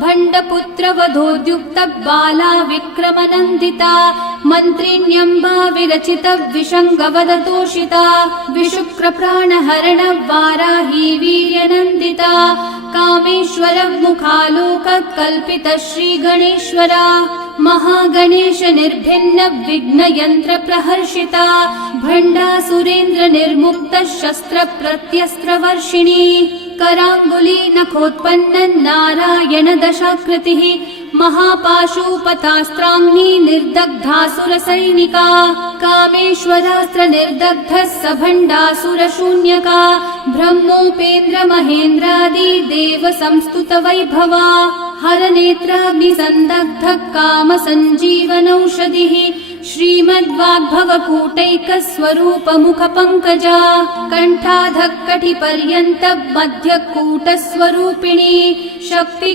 भण्डपुत्रवधोद्युक्त बाला विक्रमनन्दिता मन्त्रिण्यम्बा विरचित विशङ्गवदतोषिता विशुक्रप्राणहरण वाराही वीर्यनन्दिता कामेश्वर मुखालोक कल्पित श्रीगणेश्वरा महागणेश निर्भिन्न विघ्नयन्त्र प्रहर्षिता भण्डासुरेन्द्र निर्मुक्त शस्त्र प्रत्यस्त्रवर्षिणी कराङ्गुली नखोत्पन्न नारायण दशाकृतिः महापाशुपतास्त्राग्नि निर्दग्धासुरसैनिका कामेश्वरास्त्र निर्दग्ध सभण्डासुर शून्यका ब्रह्मोपेन्द्र महेन्द्रादि देव संस्तुत वैभवा हरनेत्राग्निसन्दग्ध काम सञ्जीवनौषधिः श्रीमद्वाग्भवकूटैक स्वरूप मुख पंकजा कंठाधक्कटिपर्यन्त मध्यकूट स्वरूपिणी शक्ति